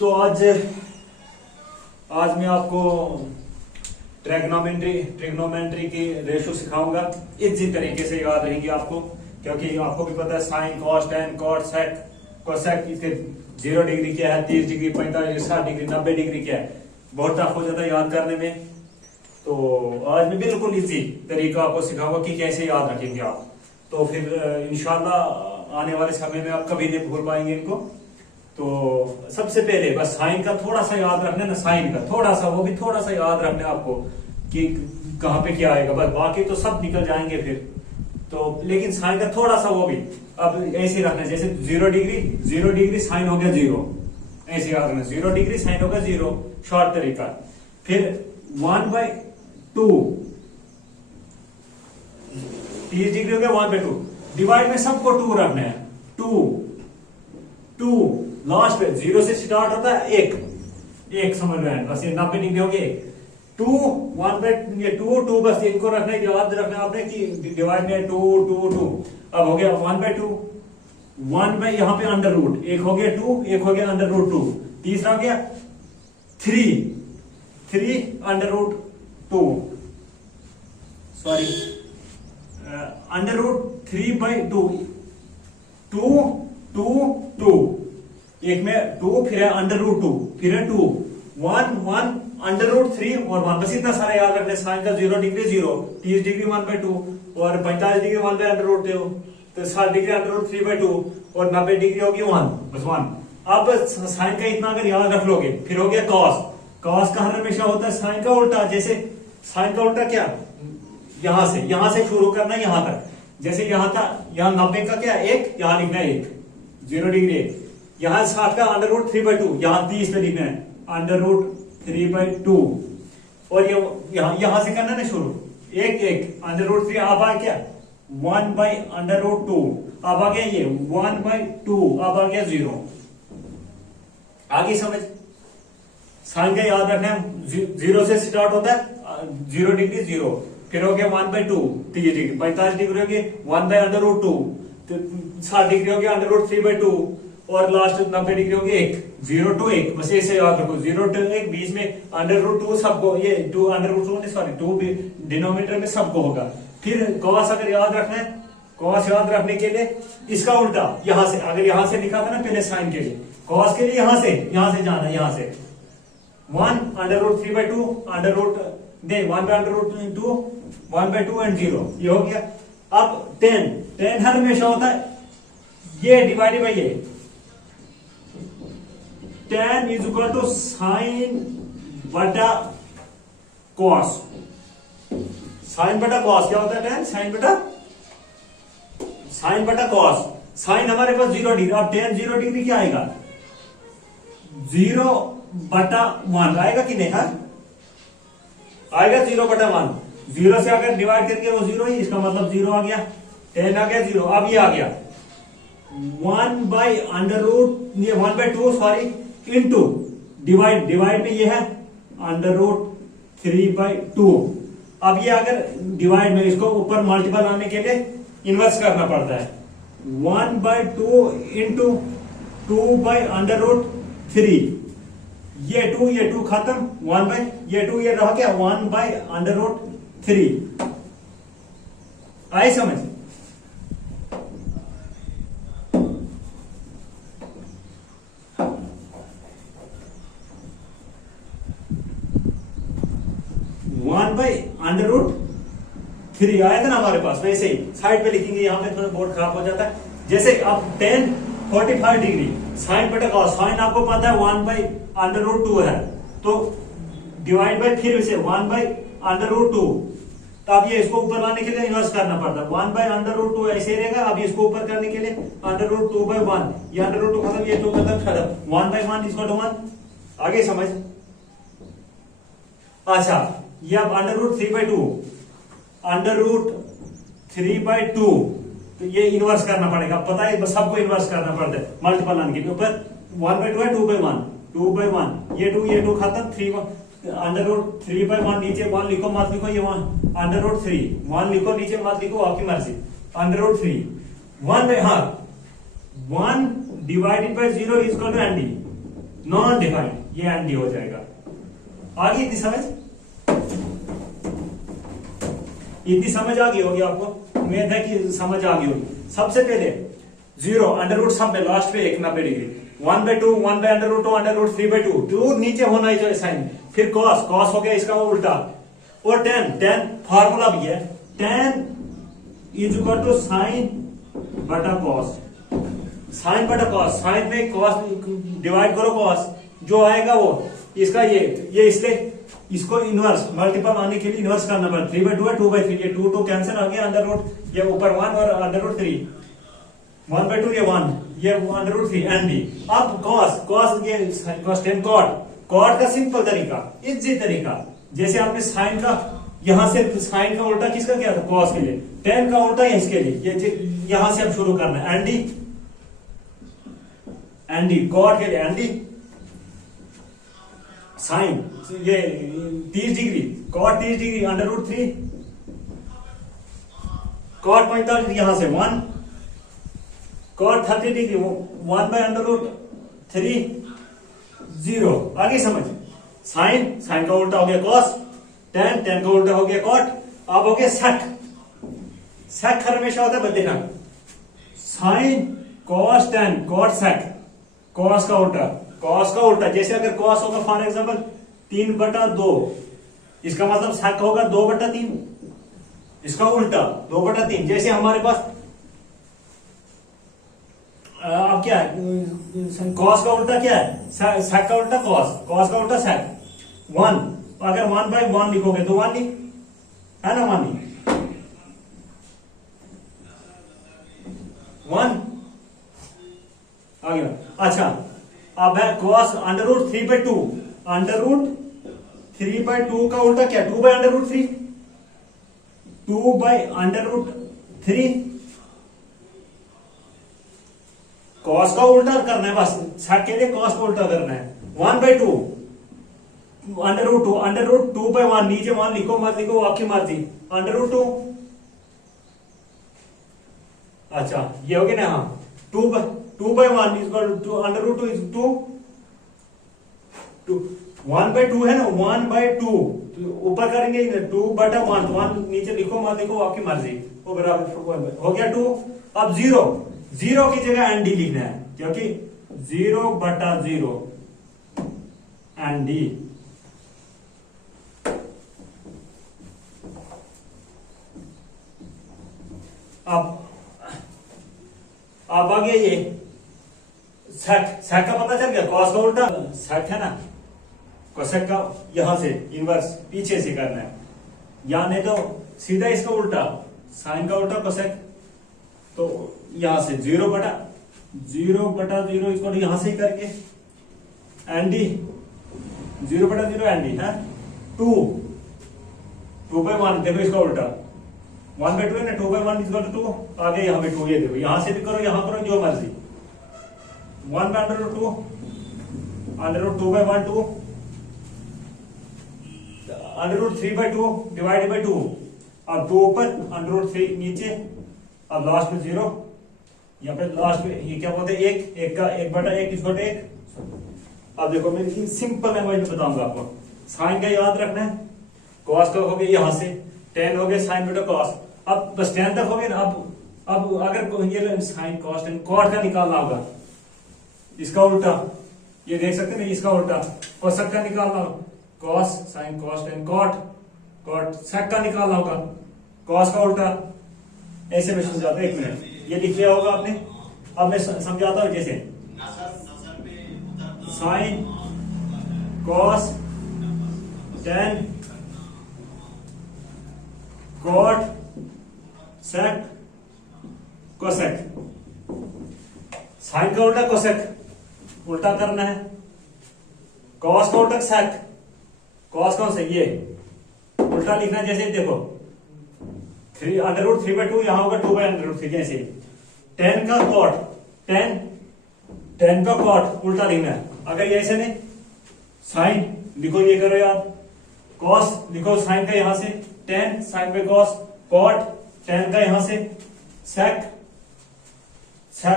तो आज मैं आपको ट्रिग्नोमेट्री की रेशो सिखाऊंगा। इजी तरीके से याद रहेंगी आपको, क्योंकि आपको भी पता है sine cos tan cot sec cosec इसके 0 डिग्री क्या है, 30 डिग्री 45 डिग्री 60 डिग्री 90 डिग्री क्या है। बहुत टफ हो जाता है याद करने में। तो आज मैं बिल्कुल इजी तरीका आपको सिखाऊंगा कि कैसे याद रखेंगे आप। तो फिर इंशाल्लाह आने वाले समय में आप कभी नहीं भूल पाएंगे इनको। तो सबसे पहले बस साइन का थोड़ा सा याद रखना ना, साइन का थोड़ा सा, वो भी थोड़ा सा याद रखना आपको कि कहाँ पे क्या आएगा। बस बाकी तो सब निकल जाएंगे फिर। तो लेकिन साइन का थोड़ा सा वो भी अब ऐसे रखना, जैसे 0 डिग्री साइन हो गया 0, ऐसे याद रखना। 0 डिग्री साइन होगा 0, शॉर्ट तरीका। फिर 1/2 30 डिग्री हो गया 1/2। डिवाइड में सबको 2 रखना है। 2 लास्ट पे 0 से स्टार्ट होता है 1 समझ रहे हैं। बस ये 90 डिग्री हो गए 2 1/2 बस इनको रखना है, याद रखना आपने कि डिवाइड में 2 अब हो गया 1/2 1 बाई यहाँ पे अंडर रूट, एक हो गया 2, एक हो गया अंडर रूट 2, तीसरा हो गया 3 under root 2 sorry under root 3/2 2 एक में 2 फिर है अंडर रूट 2 फिर है 2 1 अंडर रूट 3 और 1। बस इतना सारा याद रखना। साइन का 0 डिग्री 0, 30 डिग्री 1/2 और 45 डिग्री 1 बाई अंडर रूट 2, तो 60 डिग्री अंडर रूट 3/2 और 90 डिग्री होगी 1, बस 1। अब साइन का इतना अगर याद रख लोगे, फिर हो गया कॉस का हर हमेशा होता है साइन का उल्टा। जैसे साइन का उल्टा क्या, यहां से शुरू करना है यहां तक। जैसे यहां था, यहां 90 का क्या 1, यहां लिखना है 1, 0 डिग्री 1। यहां 60 का अंडर रूट 3/2, यहां 30 पे लिखना है अंडर रूट 3/2 और ये यहां से करना ना शुरू 1 अंडर रूट 3। अब आ क्या 1 बाई अंडर रूट 2, अब आ गया ये 1/2, अब आ गया 0। आगे समझ। साइन का याद रखना है 0 से स्टार्ट होता है 0 डिग्री 0, फिर हो गया 1/2 30 डिग्री, 45 डिग्री हो गया 1 बाई अंडर रूट 2, 60 डिग्री हो गया अंडर रूट 3/2 और लास्ट 90 डिग्री हो गया 1, 0 to 1। बस ऐसे याद रखो 0 to 1, बीच में अंडर रूट 2 सबको, ये 2 अंडर रूट 2 सॉरी 2 डिनोमिनेटर में सबको होगा। फिर कॉस अगर याद रखना है, कॉस याद रखने के लिए इसका उल्टा यहां से, अगर यहां से लिखा था ना पहले साइन के लिए, कॉस के लिए यहां से जाना, यहां से 1 under root 3/2 under root 1 by under root 2 1/2 and 0, ये हो गया। अब 10 हर हमेशा होता है ये डिवाइडेड बाई ये, 10 इज इक्वल टू साइन बटा कॉस। साइन बटा कॉस क्या होता है 10 साइन बटा कॉस। साइन हमारे पास 0 डिग्री, अब 10 0 डिग्री क्या आएगा 0/1 आएगा कि नहीं, आएगा 0/1। 0 से अगर डिवाइड करके वो 0 ही, इसका मतलब 0 आ गया, 10 आ गया 0। अब ये आ गया 1 बाई अंडर रूट, ये 1/2 सॉरी इंटू डिवाइड में ये है अंडर रूट 3/2। अब ये अगर डिवाइड में, इसको ऊपर मल्टीपल आने के लिए इन्वर्स करना पड़ता है। 1/2 इंटू 2 बाई अंडर रूट 3, ये 2 खत्म, 1 बाई ये 2 ये रह गया 1 बाई अंडर रूट 3। आई समझ। अंडर रूट 3 आया था ना हमारे पास, वैसे ही साइड पे लिखेंगे, यहां पे थोड़ा बोर्ड खराब हो जाता है। जैसे अब 10 45 डिग्री साइन बटा कॉस, साइन आपको पता है 1 बाई अंडर रूट 2 है, तो डिवाइड बाई फिर से 1 बाई अंडर रूट 2। तो अब ये इसको ऊपर लाने के लिए इन्वर्स करना पड़ता है, 1 बाई अंडर रूट 2 ऐसे रहेगा। अब इसको ऊपर करने के लिए अंडर रूट 2/1, ये अंडर रूट 2 खत्म, ये 2 खत्म, 1/1 इसको 1। आगे समझ। अच्छा ये अब अंडर रूट 3/2 तो ये इन्वर्स करना पड़ेगा, पता है सबको इन्वर्स करना पड़ता है मल्टीपल आने के ऊपर। 1/2 है 2/1 ये 2 खत्म, 3 अंडर रूट 3/1 नीचे 1 लिखो मत लिखो, ये 1 अंडर रूट 3 1 लिखो नीचे मत लिखो, आपकी मर्जी। Under root 3 1 1 divided by 0 is equal to ND. Non defined, ये एनडी हो जाएगा। आगे इतनी समझ, इतनी समझ आ गई होगी आपको, उम्मीद है कि समझ आ गई होगी। सबसे पहले जीरो अंडर रूट सब में लास्ट पे एक 90 डिग्री, 1/2 1/√2 √3/2, 2 नीचे होना ही चाहिए साइन, फिर कॉस, कॉस हो गया इसका वो उल्टा, और tan फार्मूला भी है, tan is equal to sine बटा कॉस, साइन बटा कॉस, साइन में कॉस डिवाइड करो कॉस, जो आएगा वो इसका ये इसलिए इसको इनवर्स मल्टीपल आने के लिए इनवर्स करना पड़ता है, 3/2 है 2/3, ये 2 कैंसिल आ गया, अंडर रूट ये ऊपर 1 और अंडर रूट 3, 1/2 ये 1, ये अंडर रूट 3 एनडी। अब कॉस ये कॉस tan कॉट का सिंपल तरीका, इजी तरीका, जैसे आपने साइन का यहां से साइन का उल्टा किसका किया था, कॉस के लिए, tan का उल्टा है इसके लिए, ये यहां से अब शुरू करना है, एनडी कॉट के लिए एनडी, साइन ये 30 degree, cot 30 degree under root 3, cot 45 यहां से 1, कॉट 30 डिग्री 1/√3 0। आगे समझ, साइन का उल्टा हो गया कॉस, tan का उल्टा हो गया कॉट, अब हो गया सेक हमेशा होता है देखना, sine cos tan cot sec, cos का उल्टा, जैसे अगर कॉस होगा फॉर एग्जांपल 3/2, इसका मतलब सेक होगा 2/3, इसका उल्टा 2/3, जैसे हमारे पास अब क्या है, कॉस का उल्टा क्या है, सेक का उल्टा कॉस का उल्टा सेक, 1, अगर 1/1 लिखोगे तो 1 लिख, है ना, 1 आ गया। अच्छा अब है cos under root 3/2, under root 3/2 का उल्टा क्या, 2/√3, 2/√3, कॉस का उल्टा करना है बस, सेक के लिए कॉस का उल्टा करना है, 1/2 √2/1, नीचे 1 लिखो मत लिखो, आपकी मर्जी, √2, अच्छा ये हो गया ना, हाँ 2/1 इज टू √2 इज 2, 1/2 है ना, 1/2 ऊपर करेंगे 2/1, 1 नीचे लिखो मत लिखो, आपकी मर्जी, वो बराबर हो गया 2। अब जीरो की जगह एनडी लिखना है, क्योंकि 0/0 एनडी, अब आ गया ये सेक का पता चल गया, कॉस का उल्टा सेक है ना, कोसेक का यहां से इनवर्स पीछे से करना है, या नहीं तो सीधा इसका उल्टा, साइन का उल्टा कोसेक, तो यहां से 0/0 इसको यहां से ही करके एनडी 0/0 एनडी है 2/1, देखो इसका उल्टा 1/2 है ना, 2/1 इज 2, आगे यहां पे 2, ये देखो यहां से भी करो यहां करो जो मर्जी, 1/√2 √2/1 2 √3/2 डिवाइडेड बाय 2, अब 2 ऊपर √3 नीचे, अब लास्ट में 0, यहाँ पे लास्ट में ये क्या बोलते हैं, एक का 1/1 इज 1। अब देखो मैं सिंपल लैंग्वेज में बताऊंगा आपको, साइन का याद रखना है, कॉस का हो गया यहां से, tan हो गया साइन बटा कॉस, अब बस tan तक हो गया ना, अब अगर ये साइन कॉस tan कॉट का निकालना होगा, इसका उल्टा ये देख सकते हैं, इसका उल्टा कोसेक का निकालना होगा, cos sine cos tan cot sec का निकालना होगा, कॉस का उल्टा, ऐसे में समझाता हूं, 1 मिनट ये लिख लिया होगा आपने, अब मैं समझाता हूं, जैसे sine cos tan cot sec cosec, sine का उल्टा कोसेक उल्टा करना है, कॉस का उल्टा सेक, कॉस कौन से ये उल्टा लिखना है, जैसे देखो 3/√3/2 यहां होगा 2/√3, जैसे tan का कॉट, tan का कॉट उल्टा लिखना है, अगर ये ऐसे नहीं, साइन लिखो ये करो याद, कॉस लिखो साइन का यहां से, tan साइन पे कॉस, कॉट tan का यहां से, सेक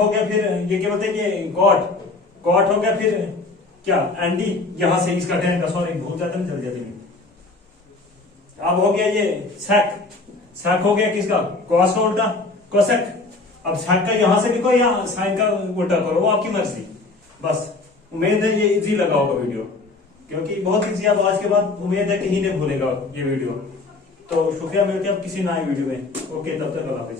हो गया, फिर ये क्या बोलते हैं, ये कॉट हो गया, फिर क्या एनडी यहां से इसका टेन का, सॉरी भूल जाते हैं जल्दी जल्दी में। अब हो गया ये सेक, सेक हो गया किसका, कॉस का उल्टा कोसेक। अब सेक का यहां से लिखो या साइन का उल्टा करो, वो आपकी मर्जी। बस उम्मीद है ये इजी लगा होगा वीडियो, क्योंकि बहुत इजी। अब आज के बाद उम्मीद है कहीं नहीं भूलेगा ये वीडियो। तो शुक्रिया, मिलते हैं अब किसी नए वीडियो में। ओके, तब तक अल्लाह हाफिज।